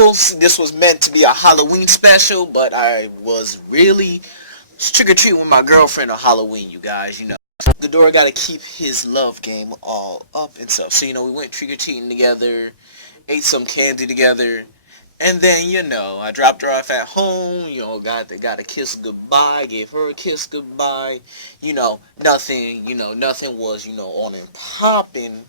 people, this was meant to be a Halloween special, but I was really trick-or-treating with my girlfriend on Halloween, you guys, you know. Ghidorah gotta keep his love game all up and stuff. So, you know, we went trick-or-treating together, ate some candy together, and then, you know, I dropped her off at home, you know, got a kiss goodbye, gave her a kiss goodbye, nothing was, on and popping.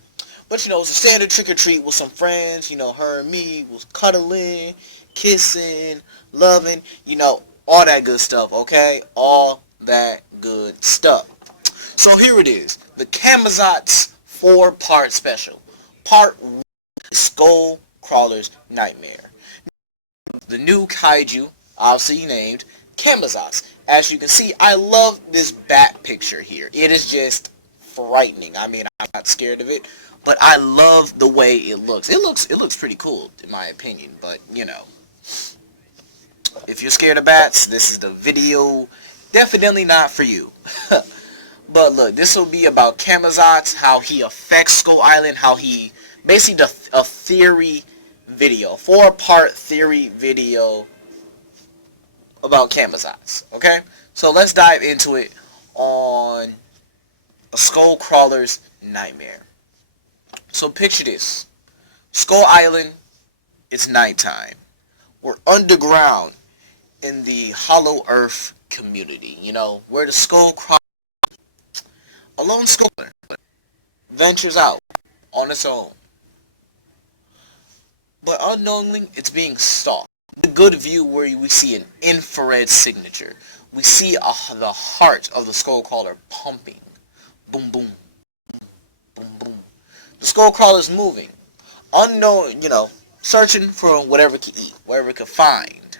But, it was a standard trick-or-treat with some friends, her and me was cuddling, kissing, loving, all that good stuff, okay? All that good stuff. So here it is, the Camazotz 4-part special. Part 1, Skullcrawler's Nightmare. The new kaiju, obviously named Camazotz. As you can see, I love this bat picture here. It is just frightening. I mean, I'm not scared of it, but I love the way it looks. It looks pretty cool, in my opinion, but, if you're scared of bats, this is the video. Definitely not for you. But look, this will be about Camazotz, how he affects Skull Island, how he basically a theory video, 4-part theory video about Camazotz. Okay, so let's dive into it on a Skullcrawler's Nightmare. So picture this: Skull Island. It's nighttime. We're underground in the Hollow Earth community. Where the Skullcrawler, a lone Skullcrawler, ventures out on its own. But unknowingly, it's being stalked. The good view where we see an infrared signature. We see the heart of the Skullcrawler pumping. Boom, boom, boom, boom. The Skullcrawler's moving. Unknown, searching for whatever it can eat, whatever it can find.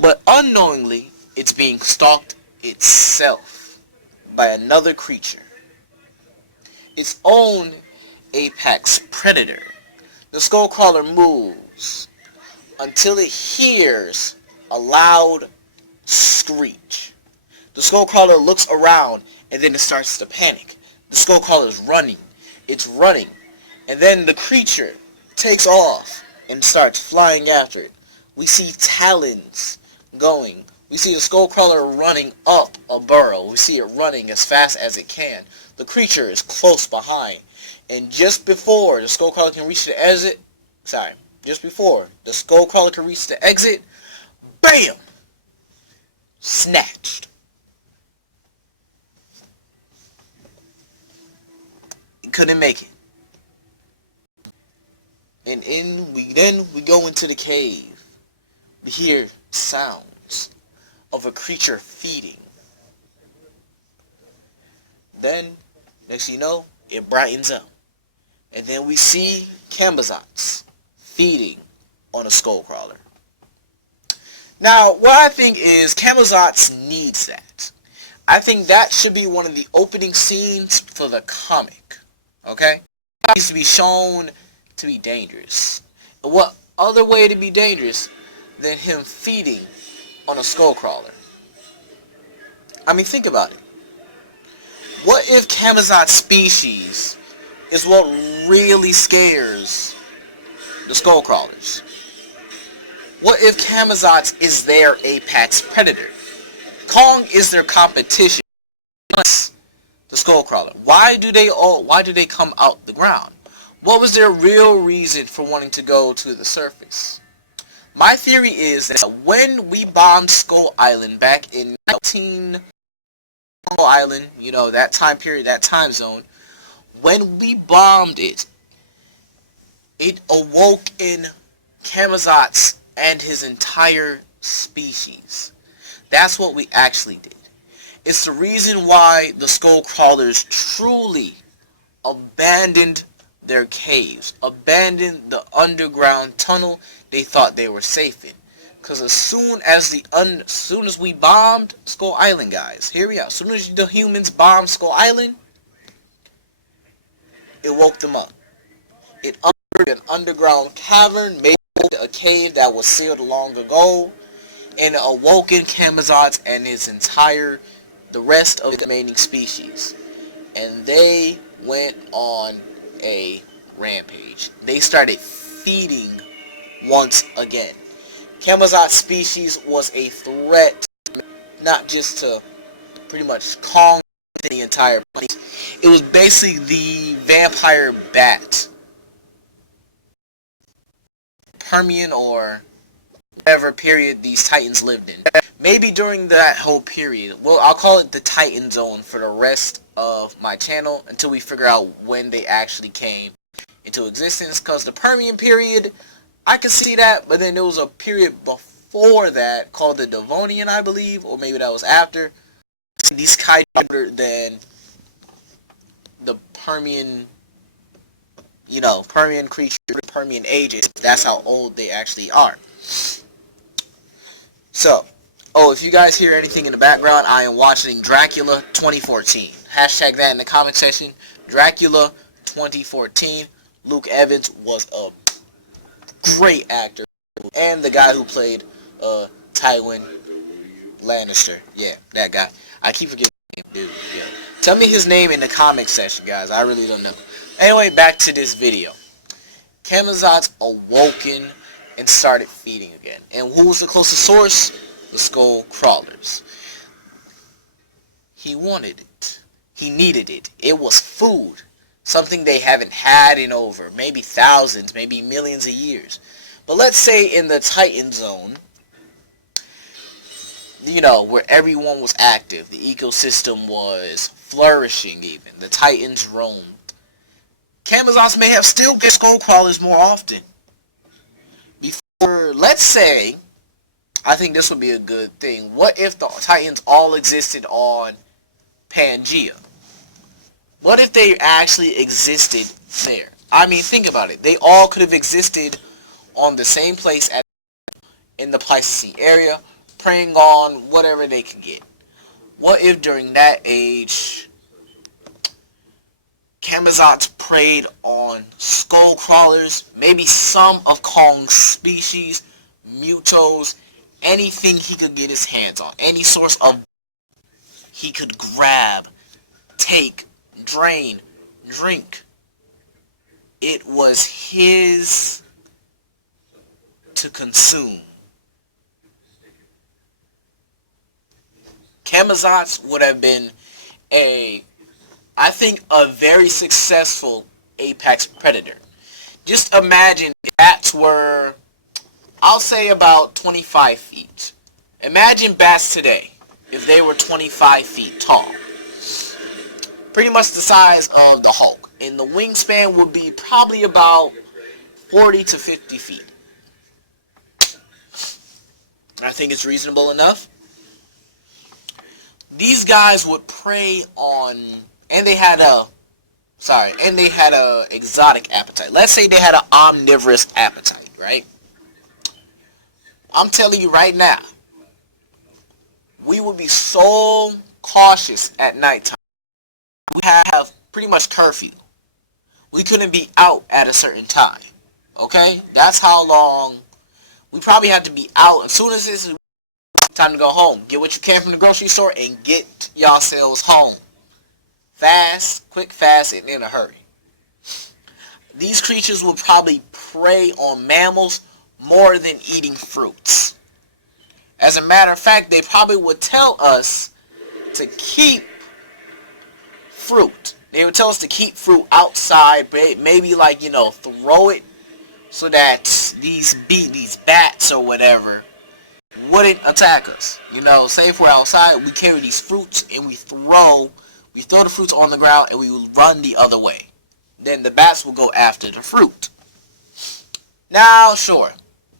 But unknowingly, it's being stalked itself by another creature. Its own apex predator. The Skullcrawler moves until it hears a loud screech. The Skullcrawler looks around and then it starts to panic. The Skullcrawler is running. It's running. And then the creature takes off and starts flying after it. We see talons going. We see the Skullcrawler running up a burrow. We see it running as fast as it can. The creature is close behind. And just before the Skullcrawler can reach the exit, BAM! Snatched. It couldn't make it. And we go into the cave. We hear sounds of a creature feeding. Then, next thing you know, it brightens up. And then we see Camazotz feeding on a Skullcrawler. Now, what I think is Camazotz needs that. I think that should be one of the opening scenes for the comic. Okay? It needs to be shown to be dangerous. And what other way to be dangerous than him feeding on a Skullcrawler? I mean, think about it. What if Camazotz species is what really scares the Skullcrawlers? What if Camazotz is their apex predator? Kong is their competition against the Skullcrawler. Why do they come out the ground? What was their real reason for wanting to go to the surface? My theory is that when we bombed Skull Island back in Skull Island, that time period, that time zone, when we bombed it, it awoke in Camazotz and his entire species. That's what we actually did. It's the reason why the Skullcrawlers truly abandoned their caves, abandoned the underground tunnel they thought they were safe in. Because as soon as we bombed Skull Island, guys, hear me out. As soon as the humans bombed Skull Island, it woke them up. It uncovered an underground cavern, made a cave that was sealed long ago, and awoken Camazotz and the rest of the remaining species. And they went on a rampage. They started feeding once again. Camazotz species was a threat not just to pretty much Kong the entire planet. It was basically the vampire bat. Permian or whatever period these Titans lived in. Maybe during that whole period. Well, I'll call it the Titan Zone for the rest of my channel until we figure out when they actually came into existence. Because the Permian period, I can see that, but then there was a period before that called the Devonian, I believe, or maybe that was after. These kaiju older than the Permian, Permian creatures, Permian ages. That's how old they actually are. So, if you guys hear anything in the background, I am watching Dracula 2014. Hashtag that in the comment section. Dracula 2014. Luke Evans was a great actor. And the guy who played Tywin Lannister. Yeah, that guy. I keep forgetting his name, dude. Yeah. Tell me his name in the comment section, guys. I really don't know. Anyway, back to this video. Camazotz awoken and started feeding again. And who was the closest source? The skullcrawlers. He wanted it. He needed it. It was food. Something they haven't had in over maybe thousands, maybe millions of years. But let's say in the Titan Zone, where everyone was active, the ecosystem was flourishing even. The Titans roamed. Camazotz may have still get skullcrawlers more often. Before, let's say, I think this would be a good thing. What if the Titans all existed on Pangea? What if they actually existed there? I mean, think about it. They all could have existed on the same place in the Pleistocene area, preying on whatever they could get. What if during that age, Camazotz preyed on skullcrawlers, maybe some of Kong's species, mutos, anything he could get his hands on, any source of he could grab, take, drain, drink. It was his to consume. Camazotz would have been I think a very successful apex predator. Just imagine bats were, I'll say about 25 feet. Imagine bats today, if they were 25 feet tall. Pretty much the size of the Hulk. And the wingspan would be probably about 40 to 50 feet. I think it's reasonable enough. These guys would prey on, and they had a exotic appetite. Let's say they had an omnivorous appetite, right? I'm telling you right now, we would be so cautious at nighttime. We have pretty much curfew. We couldn't be out at a certain time. Okay? That's how long. We probably had to be out as soon as it's time to go home. Get what you can from the grocery store and get yourselves home. Fast, quick, fast, and in a hurry. These creatures will probably prey on mammals more than eating fruits. As a matter of fact, they probably would tell us to keep fruit. They would tell us to keep fruit outside, maybe throw it so that these bats or whatever wouldn't attack us. Say if we're outside, we carry these fruits and we throw the fruits on the ground and we will run the other way. Then the bats will go after the fruit. Now, sure,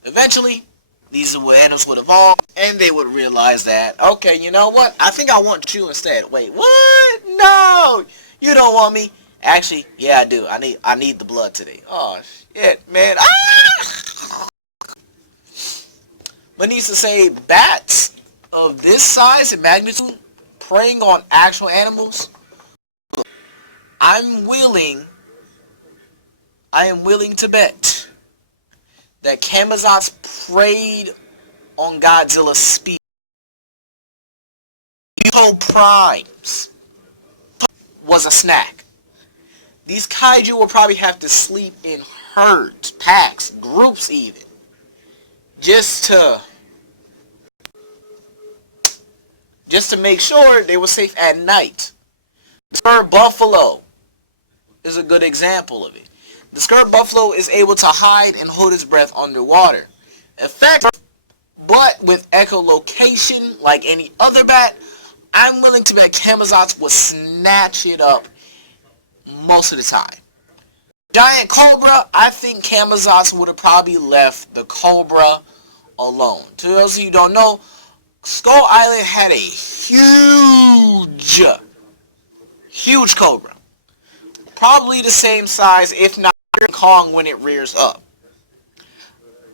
eventually these animals would evolve and they would realize that, okay, you know what? I think I want you instead. Wait, what? No, you don't want me. Actually, yeah, I do. I need the blood today. Oh shit, man. Ah! But needs to say, bats of this size and magnitude preying on actual animals. I am willing to bet that Camazotz preyed on Godzilla's species. Whole primes was a snack. These kaiju will probably have to sleep in herds, packs, groups even. just to make sure they were safe at night. The Skur buffalo is a good example of it. The Skur buffalo is able to hide and hold its breath underwater. Effective, but with echolocation like any other bat, I'm willing to bet Camazotz would snatch it up most of the time. Giant cobra, I think Camazotz would have probably left the cobra alone. To those of you who don't know, Skull Island had a huge cobra. Probably the same size, if not Kong when it rears up.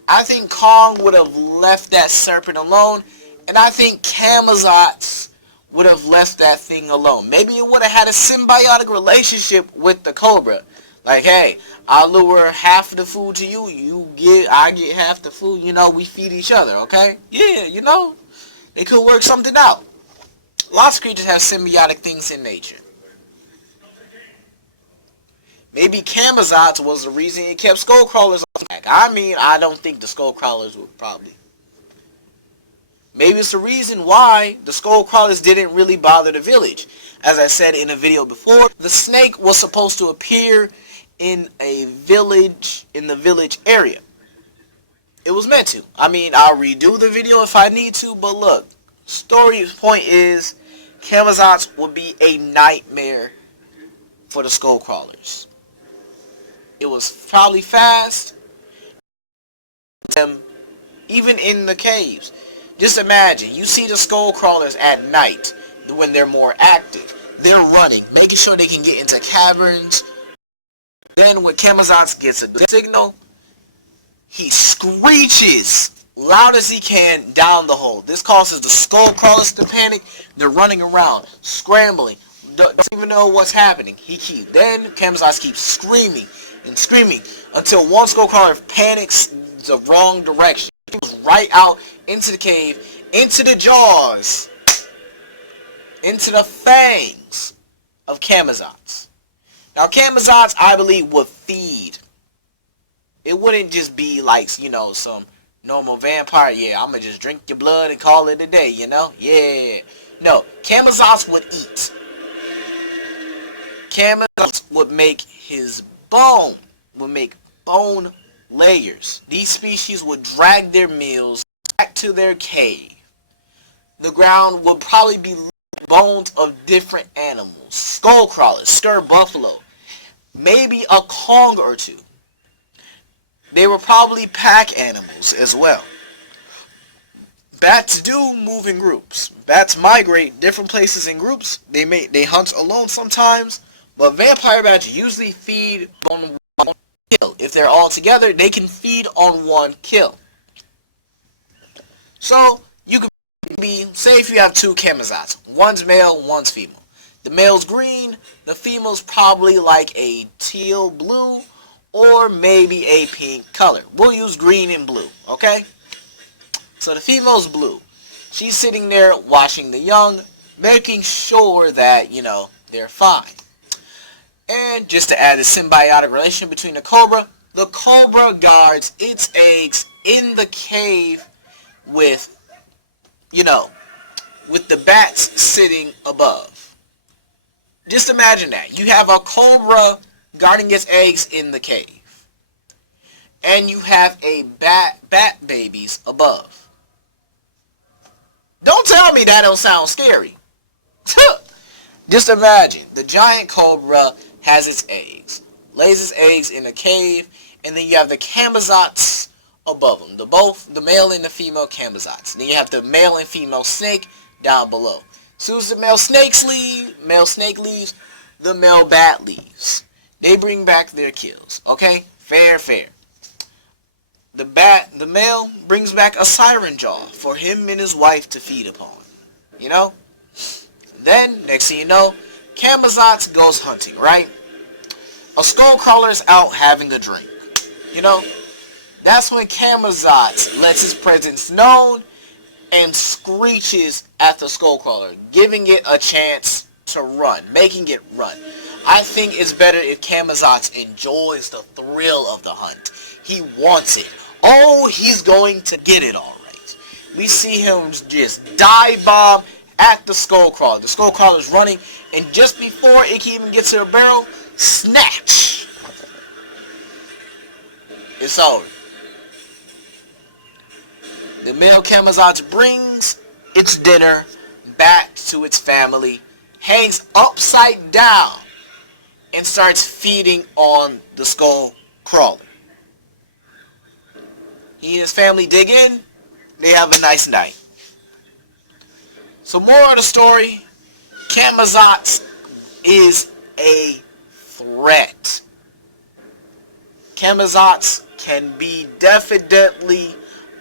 I think Kong would have left that serpent alone, and I think Camazotz would have left that thing alone. Maybe it would have had a symbiotic relationship with the cobra. Like, hey, I'll lure half of the food to you, I get half the food, we feed each other, okay? Yeah, they could work something out. Lots of creatures have symbiotic things in nature. Maybe Camazotz was the reason it kept skullcrawlers on back. I don't think the skullcrawlers would probably. Maybe it's the reason why the skullcrawlers didn't really bother the village. As I said in a video before, the snake was supposed to appear in the village area. It was meant to. I'll redo the video if I need to, but look, story point is Camazotz would be a nightmare for the skullcrawlers. It was probably fast. Even in the caves. Just imagine, you see the skullcrawlers at night when they're more active. They're running, making sure they can get into caverns. Then when Camazotz gets a good signal, he screeches loud as he can down the hole. This causes the skullcrawlers to panic. They're running around, scrambling, doesn't even know what's happening. Then Camazotz keeps screaming and screaming until one skullcrawler panics the wrong direction. He goes right out into the cave, into the jaws, into the fangs of Camazotz. Now Camazotz, I believe, would feed. It wouldn't just be like, some normal vampire, yeah, I'm gonna just drink your blood and call it a day, Yeah. No, Camazotz would eat. Camazotz would make bone layers. These species would drag their meals back to their cave. The ground would probably be bones of different animals. Skullcrawlers, Skur buffalo, maybe a Kong or two. They were probably pack animals as well. Bats do move in groups. Bats migrate different places in groups. They hunt alone sometimes, but vampire bats usually feed on one kill. If they're all together, they can feed on one kill. So you could say if you have two Camazotz, one's male, one's female. The male's green, the female's probably like a teal blue or maybe a pink color. We'll use green and blue, okay? So the female's blue. She's sitting there watching the young, making sure that, they're fine. And just to add a symbiotic relation between the cobra guards its eggs in the cave with the bats sitting above. Just imagine that. You have a cobra guarding its eggs in the cave. And you have a bat babies above. Don't tell me that don't sound scary. Just imagine, the giant cobra has its eggs, lays its eggs in a cave, and then you have the Camazotz above them. The male and the female Camazotz. Then you have the male and female snake down below. As soon as the male snake leaves, the male bat leaves. They bring back their kills. Okay? Fair. The male brings back a siren jaw for him and his wife to feed upon. Then, next thing you know, Camazotz goes hunting, right? A skullcrawler's out having a drink. That's when Camazotz lets his presence known and screeches at the skullcrawler, giving it a chance to run, making it run. I think it's better if Camazotz enjoys the thrill of the hunt. He wants it. Oh, he's going to get it all right. We see him just dive bomb at the skullcrawler. The skullcrawler's running, and just before it can even get to the barrel, snatch! It's over. The male Camazotz brings its dinner back to its family, hangs upside down, and starts feeding on the skullcrawler. He and his family dig in, they have a nice night. So moral of the story, Camazotz is a threat. Camazotz can be definitely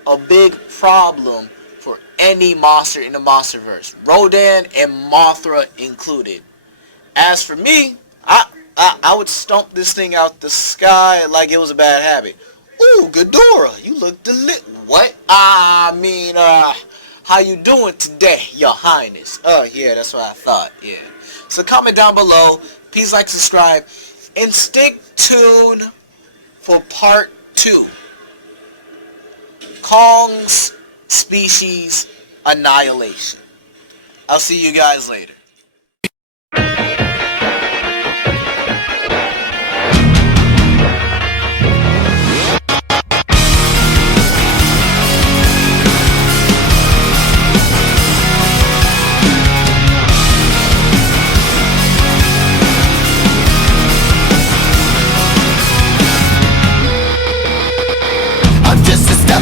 a big problem for any monster in the Monsterverse, Rodan and Mothra included. As for me, I would stomp this thing out the sky like it was a bad habit. Ooh, Ghidorah, you look what? How you doing today, Your Highness? Oh, yeah, that's what I thought, yeah. So comment down below, please like, subscribe, and stick tuned for part 2. Kong's species annihilation. I'll see you guys later.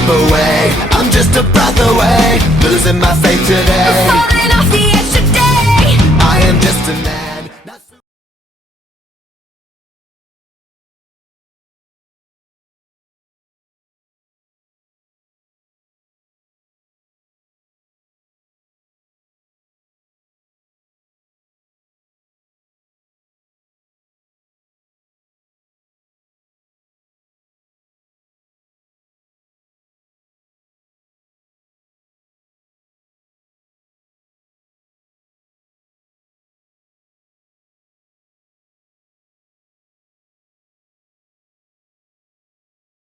Away, I'm just a breath away, losing my faith today, falling off the edge today. I am just a man.